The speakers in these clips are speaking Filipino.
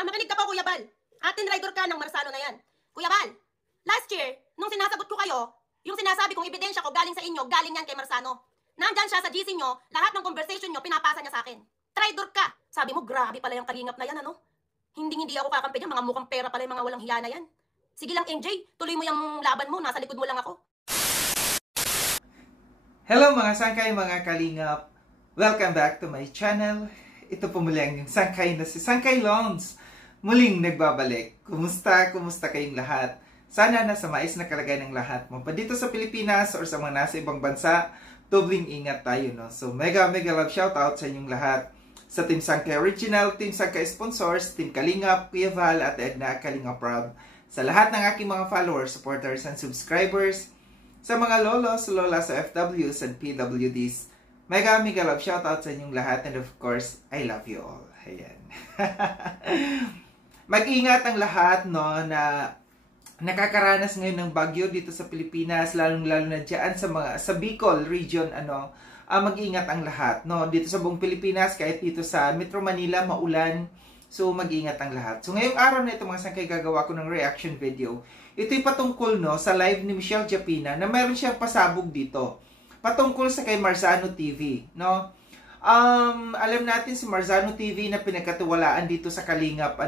Makinig ka po, Kuya Bal. Atin rider ka ng Marzano na yan. Kuya Bal, last year, nung sinasagot ko kayo, yung sinasabi kong ebidensya ko galing sa inyo, galing yan kay Marzano. Nandyan siya sa GC nyo, lahat ng conversation nyo, pinapasa niya sa akin. Traitor ka. Sabi mo, grabe pala yung kalingap na yan, ano? Hindi ako kakampi dyan, mga mukhang pera pala yung mga walang hiya na yan. Sige lang, MJ, tuloy mo yung laban mo, nasa likod mo lang ako. Hello mga sangkay, mga kalingap. Welcome back to my channel. Ito po muli ang yung sangkay na si Sangkay Loans. Muling nagbabalik. Kumusta kayong lahat? Sana nasa mais na kalagayan ng lahat mo. Pa dito sa Pilipinas or sa mga nasa ibang bansa, dobling ingat tayo, no? So mega love shoutout sa inyong lahat. Sa Team Sangkay Original, Team Sangkay Sponsors, Team Kalingap, Kuya Val at Edna Kalingap Rob. Sa lahat ng aking mga followers, supporters, and subscribers. Sa mga lolos, lolas, FWs, and PWDs, mega love shoutout sa inyong lahat, and of course, I love you all. Ayan. Mag-ingat ang lahat, no, na nakakaranas ngayon ng bagyo dito sa Pilipinas, lalong-lalo na dyan sa Bicol region, mag-ingat ang lahat, no, dito sa buong Pilipinas, kahit dito sa Metro Manila, maulan, so mag-ingat ang lahat. So ngayong araw na ito, mga sangkay, gagawa ko ng reaction video. Ito'y patungkol, no, sa live ni Michelle Japina na meron siyang pasabog dito. Patungkol sa kay Marzano TV, no? Alam natin si Marzano TV na pinagkatiwalaan dito sa Kalingap,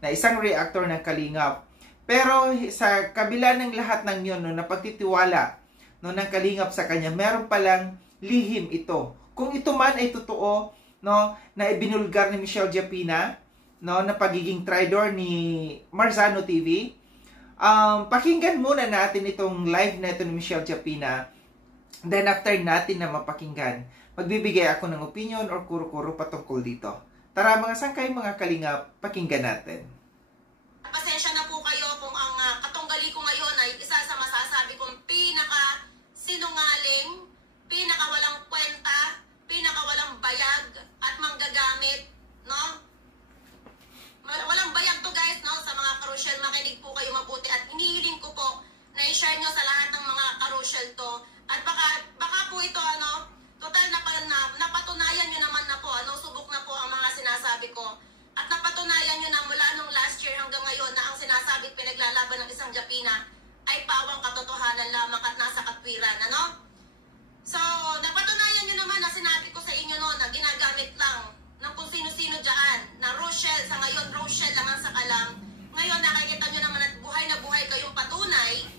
na isang reactor ng Kalingap. Pero sa kabila ng lahat ng yun, no, na pagtitiwala, no, ng Kalingap sa kanya, meron palang lihim ito. Kung ito man ay totoo, no, na ibinulgar ni Michelle Japina, no, na pagiging traitor ni Marzano TV, pakinggan muna natin itong live na ito ni Michelle Japina. Then after natin na mapakinggan, magbibigay ako ng opinion or kuro-kuro patungkol dito. Tara mga sangkay, mga kalingap, pakinggan natin. Pasensya na po kayo kung ang katunggali ko ngayon ay isa sa masasabi kong pinaka-sinungaling, pinaka-walang kwenta, pinaka-walang bayag at manggagamit, no? Walang bayag to guys, no? Sa mga karusyel, makinig po kayo mabuti at inihiling ko po na i-share nyo sa lahat ng mga karusyel to. At baka po ito, total napatunayan nyo naman na po, subok na po ang mga sinasabi ko. At napatunayan nyo na mula nung last year hanggang ngayon na ang sinasabi pinaglalaban ng isang Japina ay pawang katotohanan lamang at nasa katwiran, ano? So, napatunayan nyo naman na sinabi ko sa inyo noon na ginagamit lang ng kung sino-sino dyan, na Rochelle, sa ngayon Rochelle lang ang sakalang. Ngayon nakikita nyo naman at buhay na buhay kayong patunay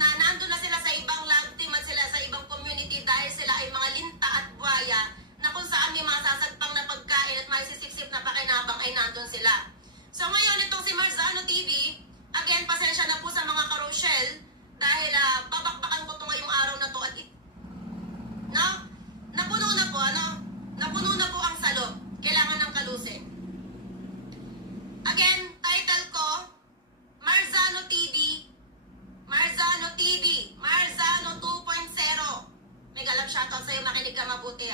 na nandun na sila sa ibang lab team at sila sa ibang community dahil sila ay mga linta at buhaya na kung saan may mga sasagpang na pagkain at may sisip-sip na pakinabang ay nandun sila. So ngayon itong si Marzano TV, again pasensya na po sa mga ka-Rochelle dahil babakbakan ko ito ngayong araw na to at napuno na po ang salot. Kailangan ng kalusin. Again, title ko, Marzano TV, Marzano 2.0. Mega love shoutout sa'yo, makinig ka mabuti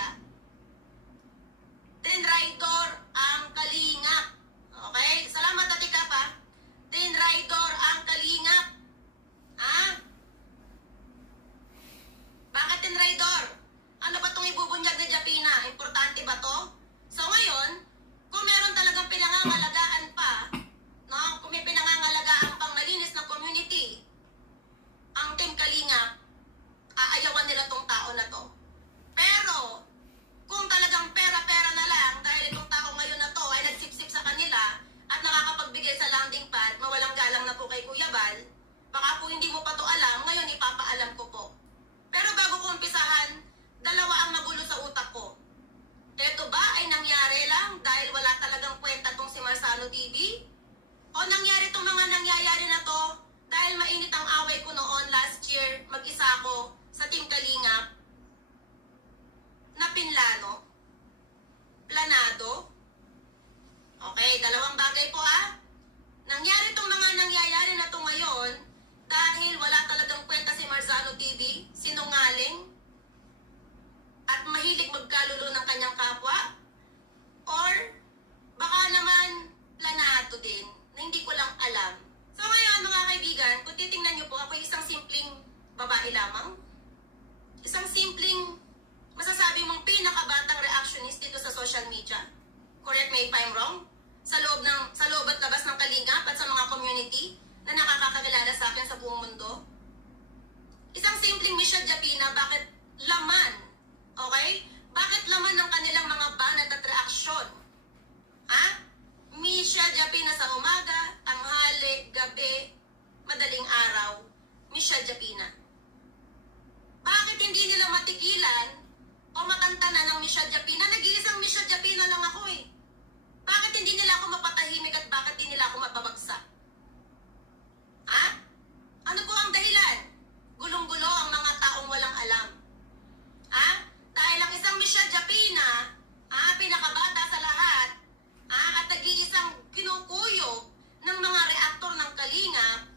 Tinraidor ang kalingap. Okay? Salamat Ate Kapa. Tinraidor ang kalingap. Bakit tinraidor? Ano ba itong ibubunyag ni Japina? Importante ba to? So ngayon, kung meron talagang pinangangalagaan pa, no? Kung may pinangangalagaan pang malinis na community, ang Team Kalingap, aayawan nila tong tao na to. Pero, kung talagang pera-pera na lang, dahil itong tao ngayon na to ay nagsipsip sa kanila at nakakapagbigay sa landing pad, mawalang galang na po kay Kuya Bal, baka po hindi mo pa to alam, ngayon ipapaalam ko po. Pero bago ko umpisahan, dalawa ang magulo sa utak ko. Ito ba ay nangyari lang dahil wala talagang kwenta tong si Marzano TV? O nangyari itong mga nangyayari na to dahil mainit ang away ko noon last year, mag-isa ako sa Team Kalingap, na pinlano? Planado? Okay, dalawang bagay po Nangyari itong mga nangyayari na to ngayon dahil wala talagang kwenta si Marzano TV, sinungaling, at mahilig magkalulo ng kanyang kapwa? Or baka naman planado din na hindi ko lang alam? So ngayon mga kaibigan, kung titingnan nyo po, ako isang simpleng babae lamang. Isang simpleng, masasabi mong pinakabatang reactionist dito sa social media. Correct me if I'm wrong? Sa loob at labas madaling araw, Michelle Japina? Bakit hindi nila matikilan o matantanan ng Michelle Japina? Nag-iisang Michelle Japina lang ako eh. Bakit hindi nila ako mapatahimik at bakit hindi nila ako mapabagsak? Ha? Ano po ang dahilan? Gulong-gulo ang mga taong walang alam. Ha? Dahil ang isang Michelle Japina, pinakabata sa lahat, at nag-iisang kinukuyog ng mga reaktor ng Kalingap,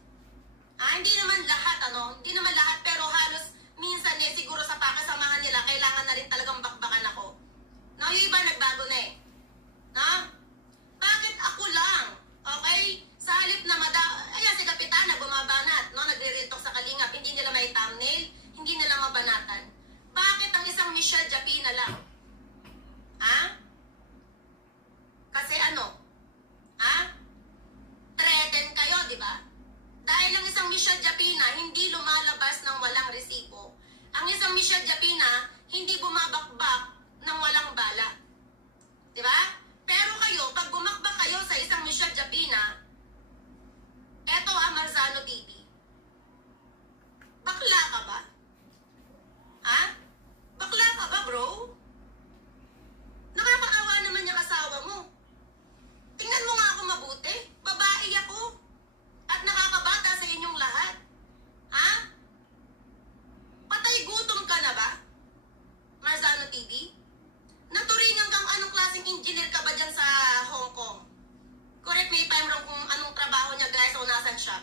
hindi naman lahat, hindi naman lahat, pero halos minsan siguro sa pakasamahan nila, kailangan na rin talagang bakbakan ako. No, yung iba nagbago na eh. No? Bakit ako lang? Okay? Sa halip na ayan si Kapitana, bumabanat, no? Nagre-retalk sa Kalingap, hindi nila may thumbnail, hindi nila mabanatan. Bakit ang isang Michelle Japina lang? Kasi threaten kayo, di ba? Dahil ang isang Michelle Japina hindi lumalabas ng walang resibo. Ang isang Michelle Japina hindi bumabakbak ng walang bala. Di ba? Pero kayo, pag bumakbak kayo sa isang Michelle Japina, eto Marzano TV. Bakla ka ba? Bakla ka ba, bro? Nakakaawa naman yung asawa mo. Tingnan mo nga ako mabuti. Babae ako. At nakakabata sa inyong lahat. Patay gutom ka na ba? Marzano TV? Naturingan kang anong klaseng engineer ka ba dyan sa Hong Kong? Correct me if I'm wrong kung anong trabaho niya guys o nasan siya.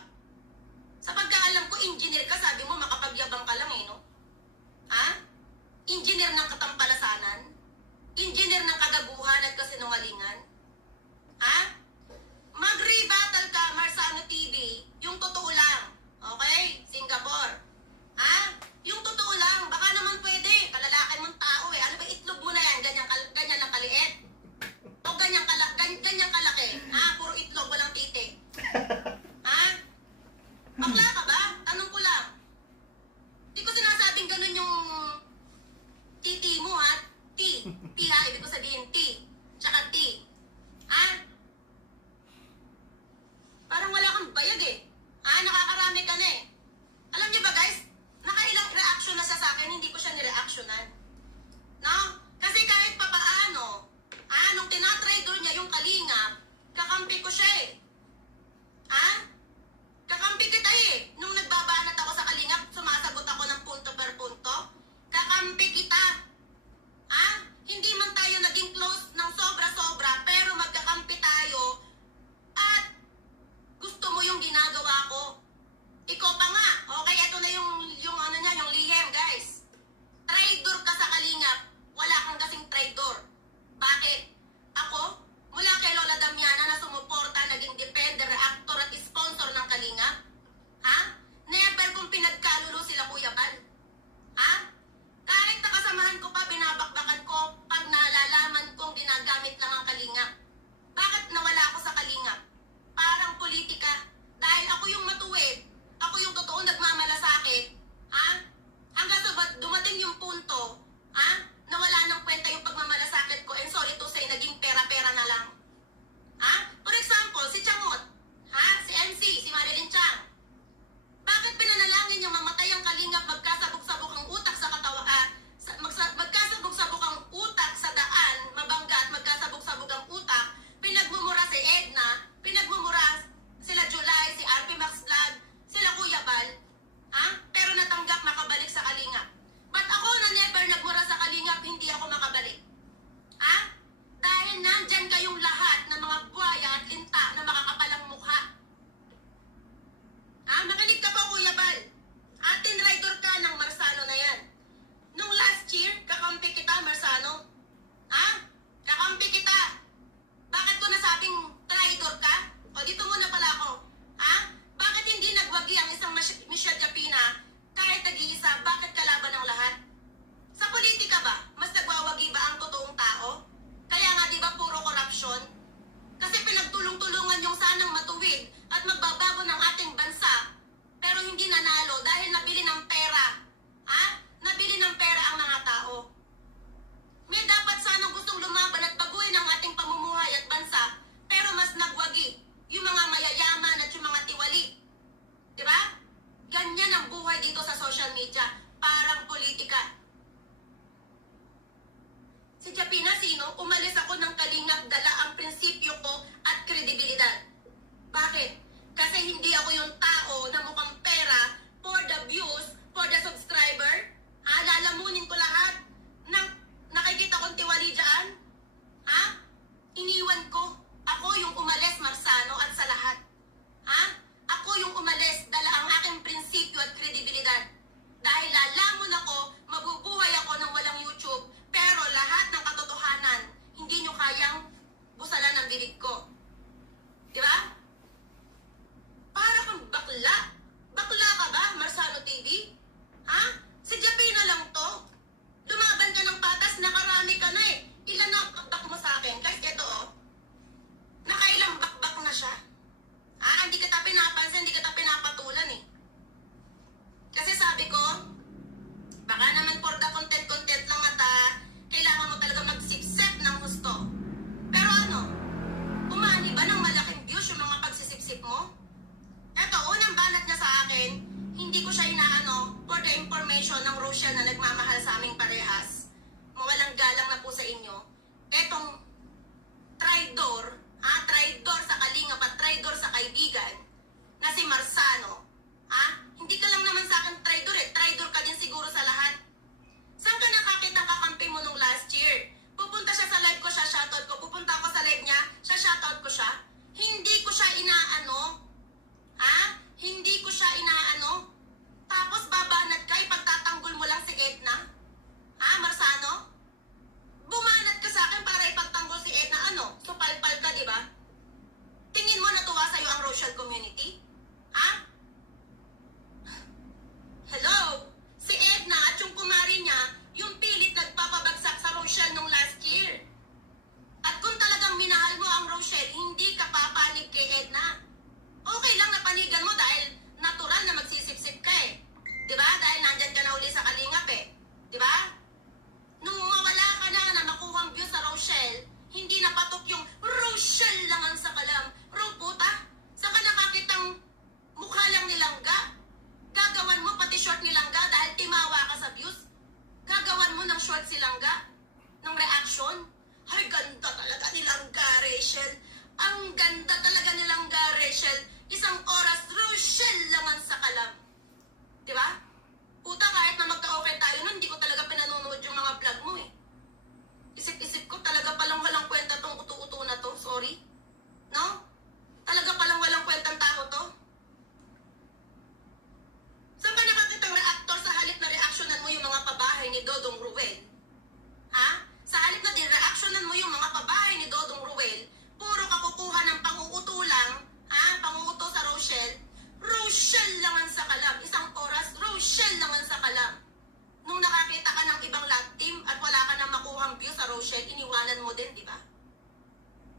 Sa pagkaalam ko, engineer ka, sabi mo makapagyabang ka lang no? Engineer ng katampalasanan? Engineer ng kagaguhan at kasinungalingan? Mag-rebuttal ka, Marzano TV, yung totoo lang. Okay? Singapore. Yung totoo lang, baka naman pwede. Kalalakan mong tao eh. Ano ba itlog mo na yan? Ganyan lang kaliit? O ganyan kalaki? Puro itlog, walang titik. Bakla ka ba? Tanong ko lang. Di ko sinasabing ganun yung titi mo T. Ibig ko sabihin T. Tsaka T. Parang wala kang bayag eh. Nakakarami ka na eh. Alam niyo ba guys, nakailang reaction na sa akin, hindi ko siya nireactionan. No? Kasi kahit papaano, nung tinatrader niya yung Kalingap, kakampi ko siya eh. Kakampi kita eh. Nung nagbabanat ako sa Kalingap, sumasagot ako ng punto per punto. Kakampi kita. Hindi man tayo naging close ng sobra-sobra, pero magkakampi tayo at gusto mo yung ginagawa ko. Ikaw pa nga. Okay, ito na yung lihim, guys. Traitor ka sa Kalingap. Wala kang kasing traitor. Bakit? Ako, mula kay Lola Damiana na sumuporta, naging defender, reactor at sponsor ng Kalingap. Never kong pinagkalulo sila Kuya Bal. Kahit nakasamahan ko pa, binabakbakan ko pag nalalaman kong ginagamit lang ang Kalingap. Bakit nawala ako sa Kalingap? Parang politika. Dahil ako yung matuwid, ako yung totoo nagmamalasakit, hanggang sa dumating yung punto, na wala nang kwenta yung pagmamalasakit ko, and sorry to say, naging pera-pera na lang. For example, si Changot, si MC, si Marilyn Chang, bakit pinanalangin yung mamatay ang Kalingap, magkasabog-sabog ang utak sa katawa, magkasabog-sabog ang utak sa daan, mabangga at magkasabog-sabog ang utak, pinagmumura si Edna, pinagmumura sila July, si RP Max Vlog, sila Kuya Bal, pero natanggap makabalik sa Kalingap. But ako na never nagmura sa Kalingap, hindi ako makabalik. Dahil nandyan kayong lahat ng mga buhaya at inta na makakapalang mukha. Makinig ka po, Kuya Bal. Rider ka ng Marzano na yan. Nung last year, kakampi kita, Marzano. Kakampi kita. Bakit ko nasabing traitor ka? O dito muna pala ako. Bakit hindi nagwagi ang isang Michelle Japina kahit nag-iisa? Bakit kalaban ng lahat? Sa politika ba, mas nagwawagi ba ang totoong tao? Kaya nga di ba puro korupsyon? Kasi pinagtulong-tulungan yung sanang matuwid at magbabago ng ating bansa, pero hindi nanalo dahil nabili ng pera. Nabili ng pera ang mga tao. May dapat sanang gustong lumaban at baguhin ang ating pamumuhay at bansa, pero mas nagwagi yung mga mayayaman at yung mga tiwali. Di ba? Ganyan ang buhay dito sa social media. Parang politika. Si Japina, sino? Umalis ako ng Kalingap, dala ang prinsipyo ko at kredibilidad. Bakit? Kasi hindi ako yung tao na mukhang pera for the views, for the subscriber. Lalamunin ko lahat ng nakikita kong tiwali dyan. Iniwan ko. Ako yung umalis, Marzano, at sa lahat. Ako yung umalis, dala ang aking prinsipyo at kredibilidad. Dahil lalamon ako, mabubuhay ako ng walang YouTube, pero lahat ng katotohanan, hindi nyo kayang busalan ng bibig ko. Di ba? Para kang bakla. Bakla ka ba, Marzano TV? Si Japina lang to. Lumaban ka ng patas, nakarami ka na eh. Ilan na ang bakbak mo sa akin? Kahit ito nakailang bakbak na siya. Hindi kita pinapansin, hindi kita pinapatulan eh. Kasi sabi ko, baka naman for the content lang at kailangan mo talaga magsipsip ng husto. Pero umani ba ng malaking views yung mga pagsisipsip mo? Eto, unang banat niya sa akin, hindi ko siya inaano for the information ng Rochelle na nagmamahal sa aming parehas. Mawalang galang na po sa inyo. Etong traidor sa Kalingap at traidor sa kaibigan na si Marzano. Hindi ka lang naman sa akin traidor eh. Traidor ka din siguro sa lahat. Saan ka nakakita kakampi mo nung last year? Pupunta siya sa live ko, siya shoutout ko. Pupunta ako sa live niya, siya shoutout ko siya. Hindi ko siya inaano. Hindi ko siya inaano. Tapos babanat ka, ipagtatanggol mo lang si Edna. Marzano? Bumanat ka sa akin para ipagtanggol si Edna. Supalpal ka, di ba? Tingin mo natuwa sa'yo ang Rochelle community? Hello? Si Edna at yung kumari niya, yung pilit nagpapabagsak sa Rochelle nung last year. At kung talagang minahal mo ang Rochelle, hindi ka papanig kay Edna. Okay lang na panigan mo dahil natural na magsisip-sip ka eh. Diba? Dahil nandyan ka na uli sa Kalingap eh. Diba? Nung mawala ka na makuhang view sa Rochelle, hindi na patok yung Rochelle lang ang sakalam. Puta, saan ka nakakitang mukha lang nilangga? Gagawan mo pati short nilangga dahil timawa ka sa views? Gagawan mo ng short silangga? Ng reaction? Ay, ganda talaga nilangga, Rachel. Ang ganda talaga nilangga, Rachel. Isang oras, Rochelle lang ang sakalam. Diba? Puta, kahit na magka-okay tayo nun, hindi ko talaga pinanonood yung mga vlog mo eh. Isip-isip ko, talaga palang walang kwenta tong utu-utu na to. Sorry. No? Talaga palang walang kwentang tao to. Saan ka nakakitang reactor sa halip na reactionan mo yung mga pabahay ni Dodong Ruel? Sa halip na din-reactionan mo yung mga pabahay ni Dodong Ruel, puro ka kukuha ng panguuto lang, panguuto sa Rochelle. Rochelle lang ang sakalam. Isang oras, Rochelle lang ang sakalam. Nung nakakita ka ng ibang lab team at wala ka nang makuhang view sa Rochelle, iniwanan mo din, di ba?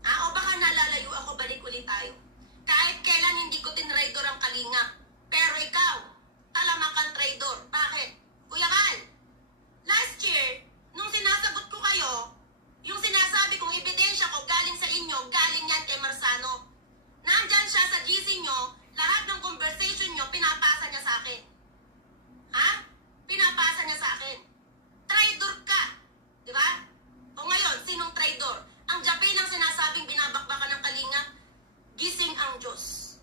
O baka nalalayo ako, balik ulit tayo. Kahit kailan hindi ko tinraidor ang Kalingap. Pero ikaw, talamak kang traidor. Bakit? Kuya Val, last year, nung sinasagot ko kayo, yung sinasabi kong ebidensya ko galing sa inyo, galing yan kay Marzano. Nandyan siya sa GC nyo, lahat ng conversation nyo, pinapasa niya sa akin. Pinapasa niya sa akin. Traidor ka. Di ba? O ngayon, sinong traidor? Ang Japin ang sinasabing binabakbakan ng Kalingap, gising ang Diyos.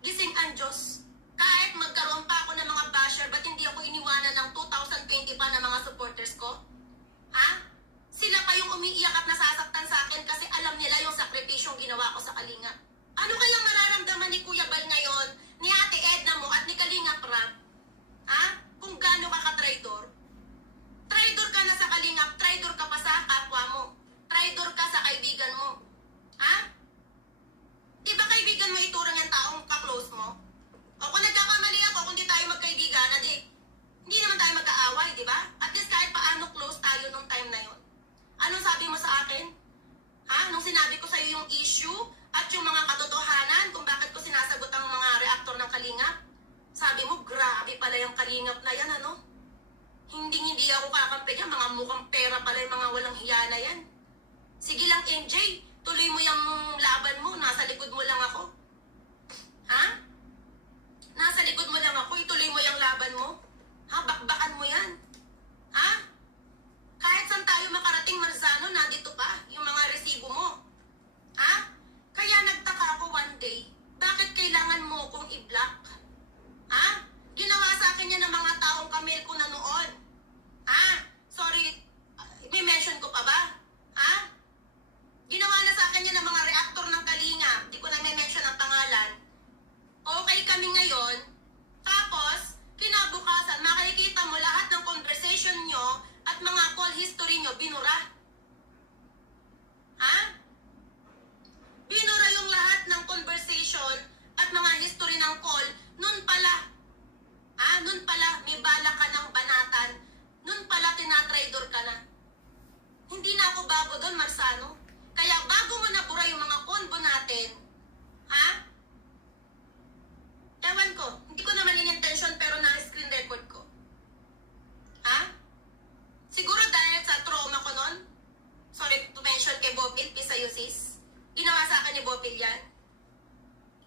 Gising ang Diyos. Kahit magkaroon pa ako ng mga basher, ba't hindi ako iniwanan ng 2020 pa ng mga supporters ko? Sila pa yung umiiyak at nasasaktan sa akin kasi alam nila yung sakripisyong ginawa ko sa Kalingap. Ano kayang mararamdaman ni Kuya Bal ngayon, ni Ate Edna mo at ni Kalingap Rap? Kung gaano ka ka-traidor? Traidor ka na sa Kalingap, traidor ka pa sa kapwa mo. Traidor ka sa kaibigan mo. Di ba kaibigan mo iturang yung taong ka-close mo? O kung nagkakamali ako, kung di tayo magkaibigan, hindi naman tayo magkaaway, di ba? At least kahit paano close tayo nung time na yon. Anong sabi mo sa akin? Nung sinabi ko sa'yo yung issue at yung mga katotohanan kung bakit ko sinasagot ang mga reactor ng Kalingap, sabi mo, grabe pala yung Kalingap na yan, Hindi ako kakampi niya, mga mukhang pera pala yung mga walang hiya na yan. Sige lang, MJ, tuloy mo yung laban mo, nasa likod mo lang ako.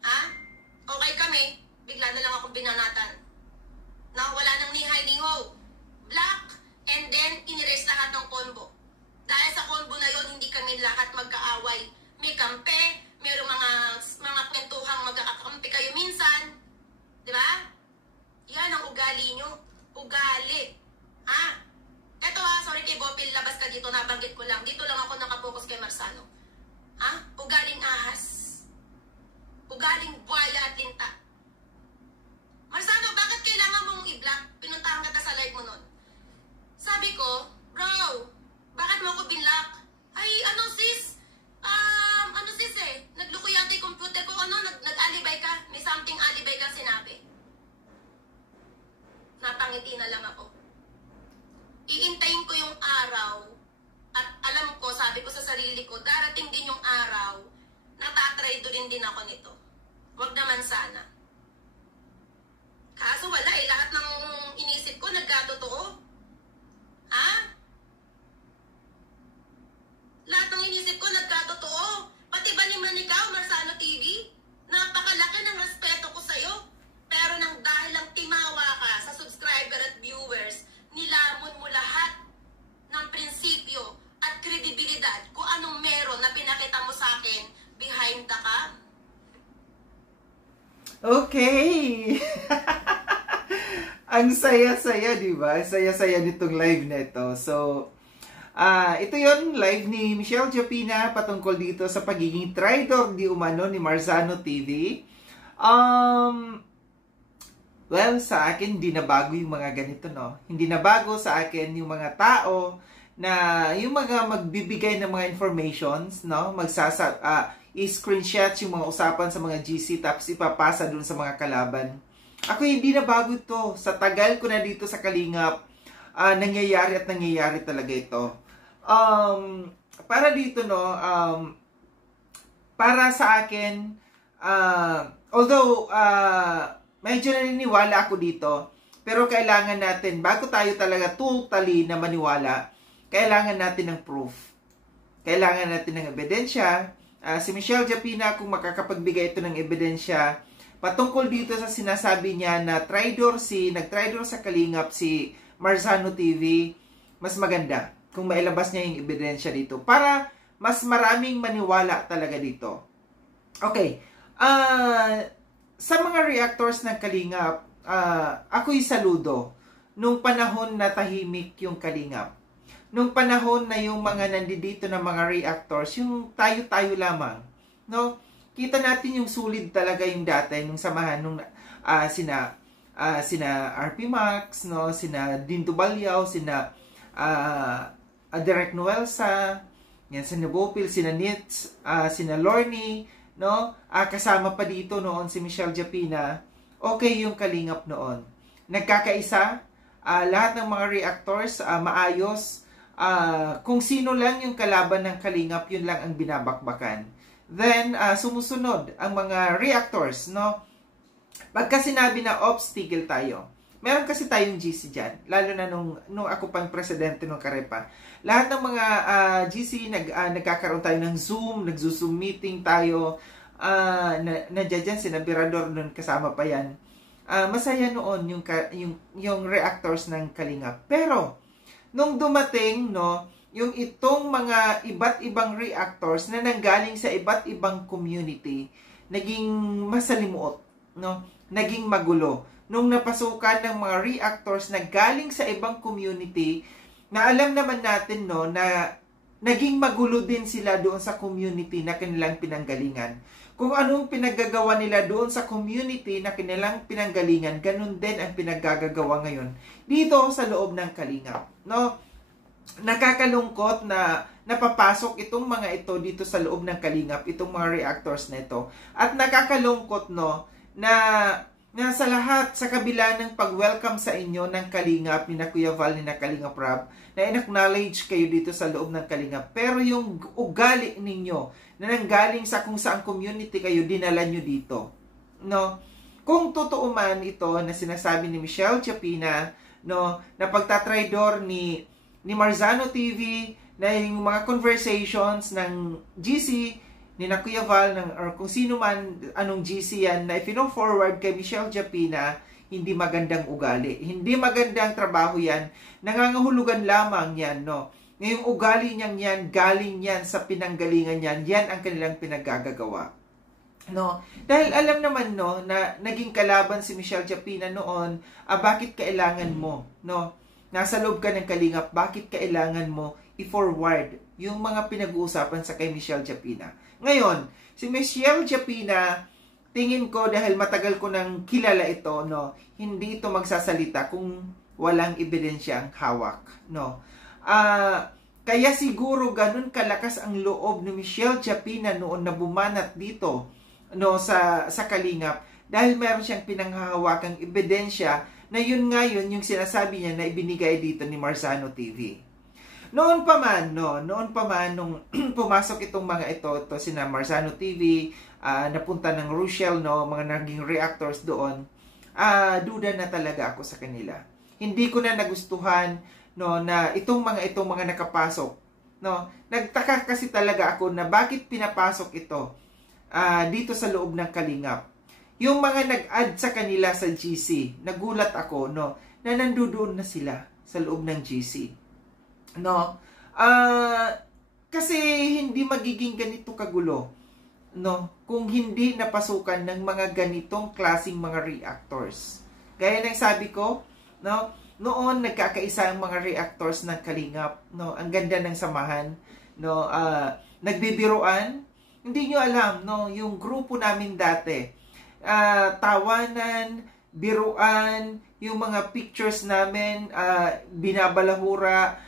Ha? Okay kami, bigla na lang akong binanatan. Na wala nang ni hi ni ho. Black, and then inires lahat ng combo. Dahil sa combo na yon, hindi kami lahat magkaaway. May kampe, mayroong mga kwentuhang magkakakampi kayo minsan. Di ba? Yan ang ugali nyo. Ugali. Ha? Eto ha, sorry kay Bopil, labas ka dito, nabanggit ko lang. Dito lang ako nakapokus kay Marzano. Ha? Ugaling ahas. Ugaling buhaya at linta. Marzano, bakit kailangan mong i-block? Pinuntahan kita sa live mo nun. Sabi ko, bro, bakit mo ako binlock? Ay, ano sis? Ano sis eh? Nagluko yata yung computer ko. Ano? Nag-alibay ka? May something alibay kang sinabi. Napangiti na lang ako. Iintayin ko yung araw at alam ko, sabi ko sa sarili ko, darating din yung araw na tatraidorin din ako nito. Wag naman sana. Kaso wala eh, lahat ng inisip ko nagkatotoo. Ha? Lahat ng inisip ko nagkatotoo. Pati ba ni Manikaw, Marzano TV? Napakalaki ng respeto ko sa'yo. Pero nang dahil lang timawa ka sa subscriber at viewers, nilamon mo lahat ng prinsipyo at kredibilidad kung anong meron na pinakita mo sa akin behind the cam. Okay. Ang saya-saya, di ba? Saya-saya nitong live nito. So, ito yon live ni Michelle Japina patungkol dito sa pagiging traidor di umano ni Marzano TV. Well, sa akin, hindi na bago yung mga ganito, no? Hindi na bago sa akin yung mga tao na yung mga magbibigay ng mga informations, no? I-screenshot yung mga usapan sa mga GC tapos ipapasa dun sa mga kalaban. Ako, hindi na bago ito. Sa tagal ko na dito sa Kalingap, nangyayari at nangyayari talaga ito. Para dito, no, para sa akin, although, medyo naniniwala ako dito, pero kailangan natin, bago tayo talaga totally na maniwala, kailangan natin ng proof. Kailangan natin ng ebidensya. Si Michelle Japina, kung makakapagbigay ito ng ebidensya, patungkol dito sa sinasabi niya na nag-traidor sa Kalingap si Marzano TV, mas maganda kung mailabas niya yung ebidensya dito para mas maraming maniwala talaga dito. Okay. Sa mga reactors ng Kalingap, ako'y saludo nung panahon na tahimik yung Kalingap. Nung panahon na yung mga nandito na mga reactors, yung tayo-tayo lamang. No? Kita natin yung solid talaga yung dati, nung samahan nung sina RP Max, no? Sina Dinto Balyaw, sina Derek Noelsa, yan, sina Bopil, sina Nitz, sina Lorne, no? Kasama pa dito noon si Michelle Japina. Okay yung Kalingap noon. Nagkakaisa, lahat ng mga reactors maayos. Kung sino lang yung kalaban ng Kalingap, yun lang ang binabakbakan. Then, sumusunod ang mga reactors, no? Pagka sinabi na, ops, tigil tayo. Meron kasi tayong GC dyan, lalo na nung ako pang presidente ng Karepa. Lahat ng mga GC, nagkakaroon tayo ng Zoom, nagzo-Zoom meeting tayo, nandiyan dyan, sina Birador nun, kasama pa yan. Masaya noon yung reactors ng Kalingap. Pero, nung dumating, no, yung itong mga iba't ibang reactors na nanggaling sa iba't ibang community, naging masalimuot, no? Naging magulo. Nung napasukan ng mga reactors na galing sa ibang community, na alam naman natin, no, na naging magulo din sila doon sa community na kanilang pinanggalingan. Kung anong pinaggagawa nila doon sa community na kanilang pinanggalingan, ganun din ang pinaggagawa ngayon dito sa loob ng Kalingap, no? Nakakalungkot na napapasok itong mga ito dito sa loob ng Kalingap, itong mga reactors na ito. At nakakalungkot, no, na sa lahat, sa kabila ng pag-welcome sa inyo ng Kalingap, ni na Kuya Val, ni na Kalingap Rab, na in-acknowledge kayo dito sa loob ng Kalingap. Pero yung ugali ninyo, na nanggaling sa kung saan community kayo, dinala nyo dito. No? Kung totoo man ito na sinasabi ni Michelle Japina, no, na pagtatraidor ni Marzano TV, na yung mga conversations ng GC, ni na Kuya Val or kung sino man, anong GC yan, na ipino-forward kay Michelle Japina, hindi magandang ugali. Hindi magandang trabaho yan. Nangangahulugan lamang yan, no? Ngayong ugali niyang yan, galing yan sa pinanggalingan yan, yan ang kanilang pinaggagawa. No? Dahil alam naman, no, na naging kalaban si Michelle Japina noon, bakit kailangan mo, no? Nasa loob ka ng kalingap, bakit kailangan mo i-forward yung mga pinag-uusapan sa kay Michelle Japina? Ngayon, si Michelle Japina, tingin ko dahil matagal ko nang kilala ito, no, hindi ito magsasalita kung walang ebidensyang hawak, no. Kaya siguro ganun kalakas ang loob ni Michelle Japina noon na bumanat dito, no, sa kalingap dahil meron siyang pinanghahawakang ebidensya na yun ngayon yung sinasabi niya na ibinigay dito ni Marzano TV. Noon pa man nung pumasok itong mga ito sina Marzano TV, napunta ng Rochelle, no, mga naging reactors doon, duda na talaga ako sa kanila. Hindi ko na nagustuhan, no, na itong mga nakapasok, no. Nagtaka kasi talaga ako na bakit pinapasok ito dito sa loob ng kalingap. Yung mga nag-add sa kanila sa GC, nagulat ako, no, na nandoon na sila sa loob ng GC. No, kasi hindi magiging ganito kagulo, no, kung hindi napasukan ng mga ganitong klaseng mga reactors. Gaya ng sabi ko, no, noon nagkakaisa ang mga reactors ng kalingap, no, ang ganda ng samahan, no, nagbibiruan. Hindi nyo alam, no, yung grupo namin dati, tawanan, biruan, yung mga pictures namin, binabalahura,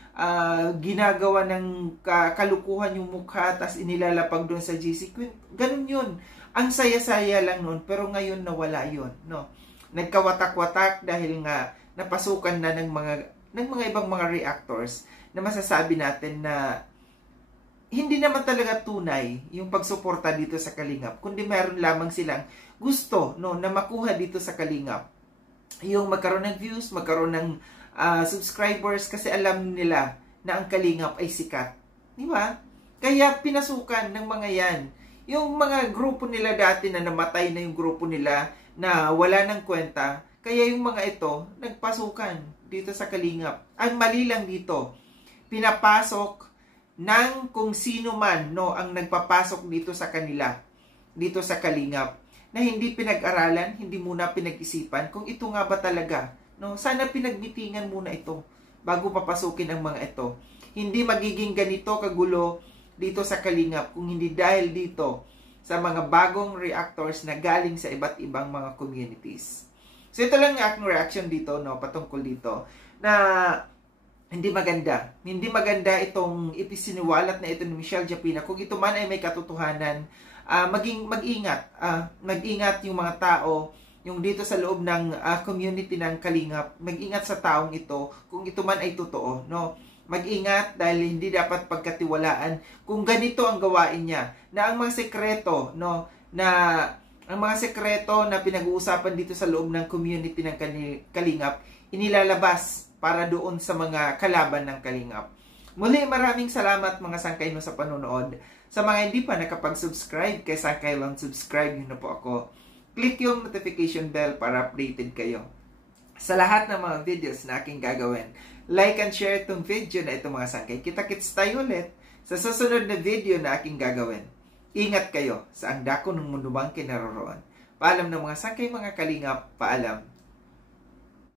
ginagawa ng kalukuhan yung mukha, tas inilalapag doon sa GC. Ganun yun. Ang saya-saya lang noon, pero ngayon nawala yun, no. Nagkawatak-watak dahil nga napasukan na ng mga ibang mga reactors na masasabi natin na hindi naman talaga tunay yung pagsuporta dito sa kalingap, kundi meron lamang silang gusto, no, na makuha dito sa kalingap. Yung magkaroon ng views, magkaroon ng subscribers, kasi alam nila na ang kalingap ay sikat. Di ba? Kaya pinasukan ng mga yan. Yung mga grupo nila dati na namatay na yung grupo nila na wala ng kwenta, kaya yung mga ito nagpasukan dito sa kalingap. Ang mali lang dito, pinapasok ng kung sino man, no, ang nagpapasok dito sa kanila, dito sa kalingap, na hindi pinag-aralan, hindi muna pinag-isipan kung ito nga ba talaga. No, sana pinagmitingan muna ito bago papasukin ang mga ito. Hindi magiging ganito kagulo dito sa kalingap kung hindi dahil dito sa mga bagong reactors na galing sa iba't ibang mga communities. So ito lang ang aking reaction dito, no, patungkol dito, na hindi maganda. Hindi maganda itong ipisiniwalat na ito ni Michelle Japina. Kung ito man ay may katotohanan, mag-ingat. Mag-ingat yung mga tao, yung dito sa loob ng community ng kalingap, mag-ingat sa taong ito kung ito man ay totoo, no. Mag-ingat dahil hindi dapat pagkatiwalaan kung ganito ang gawain niya, na ang mga sekreto, no, na ang mga sekreto na pinag-uusapan dito sa loob ng community ng kalingap, inilalabas para doon sa mga kalaban ng kalingap. Muli, maraming salamat mga sangkayno sa panonood. Sa mga hindi pa nakapag-subscribe kay Sangkaylon, subscribe nyo na po ako. Click yung notification bell para updated kayo sa lahat ng mga videos na aking gagawin. Like and share itong video na ito mga sangkay. Kita-kits tayo ulit sa susunod na video na aking gagawin. Ingat kayo sa ang dako ng mundo bang kinaroroon. Paalam ng mga sangkay, mga kalingap. Paalam.